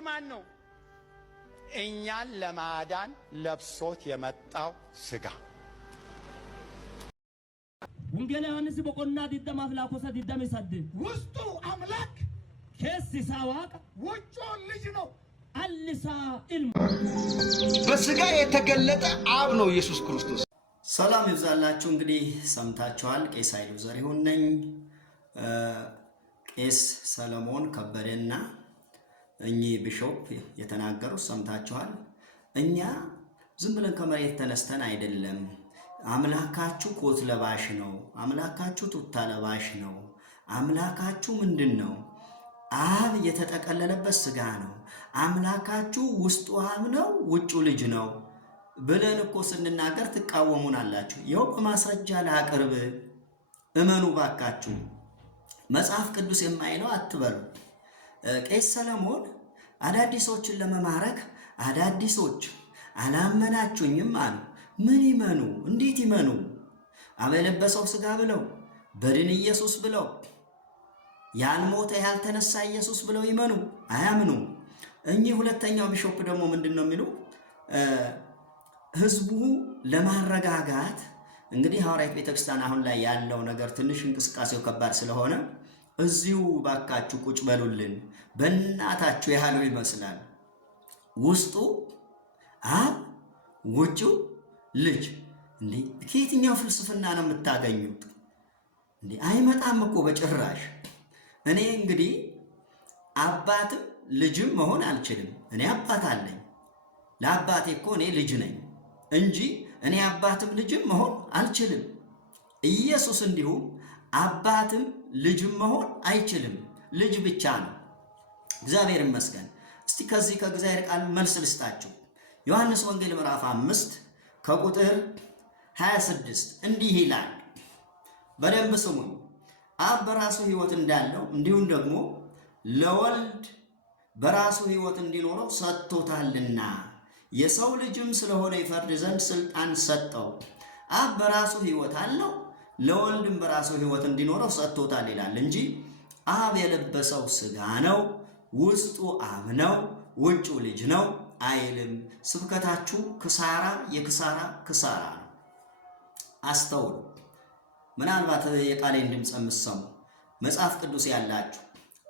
ማን ነው? እኛን ለማዳን ለብሶት የመጣው ሥጋ። ወንጌል ዮሐንስ በቆና ዲደማ ፍላኮሳ ዲደም ይሰድ ውስጡ አምላክ ከስ ሳዋቅ ውጩ ልጅ ነው። አልሳ ኢልም በሥጋ የተገለጠ አብ ነው ኢየሱስ ክርስቶስ። ሰላም ይብዛላችሁ። እንግዲህ ሰምታችኋል። ቄስ ኃይሉ ዘሪሁን ነኝ። ቄስ ሰለሞን ከበደና እኚህ ቢሾፕ የተናገሩት ሰምታችኋል። እኛ ዝም ብለን ከመሬት ተነስተን አይደለም። አምላካችሁ ኮት ለባሽ ነው። አምላካችሁ ቱታ ለባሽ ነው። አምላካችሁ ምንድነው? አብ የተጠቀለለበት ሥጋ ነው። አምላካችሁ ውስጡ አብ ነው፣ ውጩ ልጅ ነው ብለን እኮ ስንናገር ትቃወሙናላችሁ። ይኸው በማስረጃ ላቅርብ፣ እመኑ ባካችሁ። መጽሐፍ ቅዱስ የማይለው አትበሉ። ቄስ ሰለሞን አዳዲሶችን ለመማረክ አዳዲሶች አላመናችሁኝም አሉ። ምን ይመኑ? እንዴት ይመኑ? አብ የለበሰው ሥጋ ብለው በድን ኢየሱስ ብለው ያልሞተ ያልተነሳ ኢየሱስ ብለው ይመኑ? አያምኑ። እኚህ ሁለተኛው ቢሾፕ ደግሞ ምንድን ነው የሚሉ? ህዝቡ ለማረጋጋት እንግዲህ ሐዋርያት ቤተክርስቲያን አሁን ላይ ያለው ነገር ትንሽ እንቅስቃሴው ከባድ ስለሆነ እዚሁ ባካችሁ ቁጭ በሉልን በእናታችሁ ያለው ይመስላል። ውስጡ አብ ውጭው ልጅ። እንዴ ከየትኛው ፍልስፍና ነው የምታገኙት? እንዴ አይመጣም እኮ በጭራሽ። እኔ እንግዲህ አባትም ልጅም መሆን አልችልም። እኔ አባት አለኝ። ለአባቴ እኮ እኔ ልጅ ነኝ እንጂ እኔ አባትም ልጅም መሆን አልችልም። ኢየሱስ እንዲሁ አባትም ልጅም መሆን አይችልም። ልጅ ብቻ ነው። እግዚአብሔር ይመስገን። እስቲ ከዚህ ከእግዚአብሔር ቃል መልስ ልስጣችሁ። ዮሐንስ ወንጌል ምዕራፍ 5 ከቁጥር 26 እንዲህ ይላል። በደንብ ስሙኝ። አብ በራሱ ሕይወት እንዳለው እንዲሁም ደግሞ ለወልድ በራሱ ሕይወት እንዲኖረው ሰጥቶታልና የሰው ልጅም ስለሆነ ይፈርድ ዘንድ ስልጣን ሰጠው። አብ በራሱ ሕይወት አለው፣ ለወልድም በራሱ ሕይወት እንዲኖረው ሰጥቶታል ይላል እንጂ አብ የለበሰው ሥጋ ነው፣ ውስጡ አብ ነው፣ ውጩ ልጅ ነው አይልም። ስብከታችሁ ክሳራ የክሳራ ክሳራ ነው። አስተውሉ። ምናልባት የቃሌን ድምፅ የምትሰሙ መጽሐፍ ቅዱስ ያላችሁ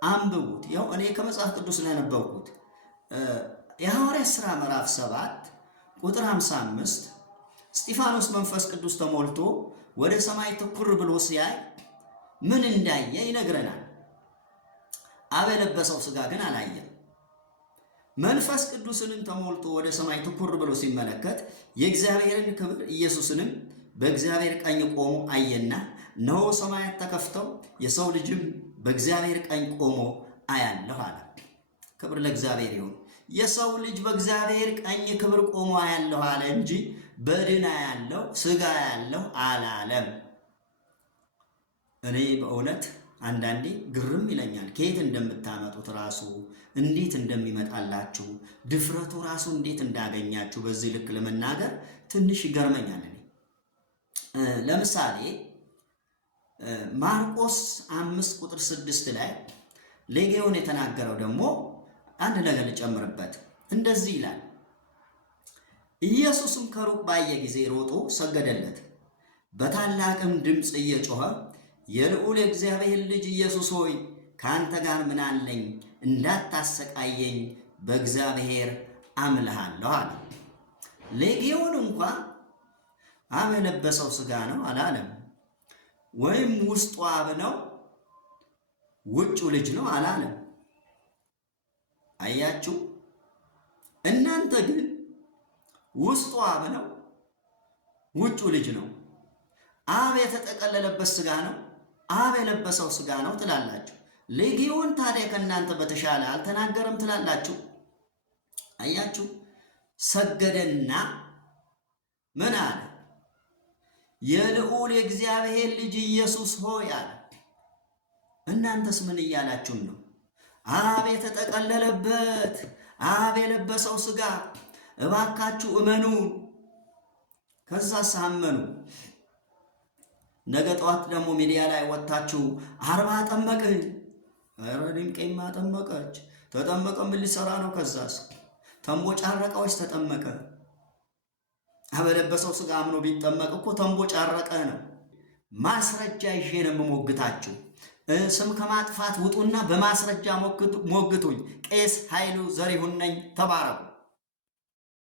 አንብቡት። ያው እኔ ከመጽሐፍ ቅዱስ ነው ያነበብኩት። የሐዋርያት ሥራ ምዕራፍ 7 ቁጥር 55 እስጢፋኖስ መንፈስ ቅዱስ ተሞልቶ ወደ ሰማይ ትኩር ብሎ ሲያይ ምን እንዳየ ይነግረናል። አብ የለበሰው ሥጋ ግን አላየም። መንፈስ ቅዱስንም ተሞልቶ ወደ ሰማይ ትኩር ብሎ ሲመለከት የእግዚአብሔርን ክብር ኢየሱስንም በእግዚአብሔር ቀኝ ቆሞ አየና እነሆ ሰማያት ተከፍተው የሰው ልጅም በእግዚአብሔር ቀኝ ቆሞ አያለሁ አለ። ክብር ለእግዚአብሔር ይሁን። የሰው ልጅ በእግዚአብሔር ቀኝ ክብር ቆሞ አያለሁ አለ እንጂ በድን አያለሁ ሥጋ አያለሁ አላለም። እኔ በእውነት አንዳንዴ ግርም ይለኛል። ከየት እንደምታመጡት ራሱ እንዴት እንደሚመጣላችሁ ድፍረቱ ራሱ እንዴት እንዳገኛችሁ በዚህ ልክ ለመናገር ትንሽ ይገርመኛል። ለምሳሌ ማርቆስ 5 ቁጥር 6 ላይ ሌጌዮን የተናገረው ደግሞ አንድ ነገር ልጨምርበት። እንደዚህ ይላል፣ ኢየሱስም ከሩቅ ባየ ጊዜ ሮጦ ሰገደለት፣ በታላቅም ድምፅ እየጮኸ የልዑል እግዚአብሔር ልጅ ኢየሱስ ሆይ ከአንተ ጋር ምን አለኝ? እንዳታሰቃየኝ በእግዚአብሔር አምልሃለሁ አለ። ሌጌዮን እንኳ አብ የለበሰው ሥጋ ነው አላለም። ወይም ውስጡ አብ ነው ውጩ ልጅ ነው አላለም። አያችሁ። እናንተ ግን ውስጡ አብ ነው ውጩ ልጅ ነው፣ አብ የተጠቀለለበት ሥጋ ነው፣ አብ የለበሰው ሥጋ ነው ትላላችሁ። ሌጌዮን ታዲያ ከእናንተ በተሻለ አልተናገረም ትላላችሁ። አያችሁ። ሰገደና ምን አለ? የልዑል የእግዚአብሔር ልጅ ኢየሱስ ሆይ አለ። እናንተስ ምን እያላችሁን ነው? አብ የተጠቀለለበት አብ የለበሰው ሥጋ። እባካችሁ እመኑ። ከዛ ሳመኑ ነገ ጠዋት ደግሞ ሚዲያ ላይ ወጣችሁ 40 ጠመቅን፣ ኧረ ድንቄማ ጠመቀች፣ ተጠመቀ ምን ሊሰራ ነው? ከዛስ ተንቦጫረቀ ወይስ ተጠመቀ? በለበሰው ስጋ አምኖ ቢጠመቅ እኮ ተንቦጫረቀ ነው። ማስረጃ ይዤ ነው የምሞግታችሁ። ስም ከማጥፋት ውጡና በማስረጃ ሞግቱኝ። ቄስ ኃይሉ ዘሪሁን ነኝ። ተባረኩ።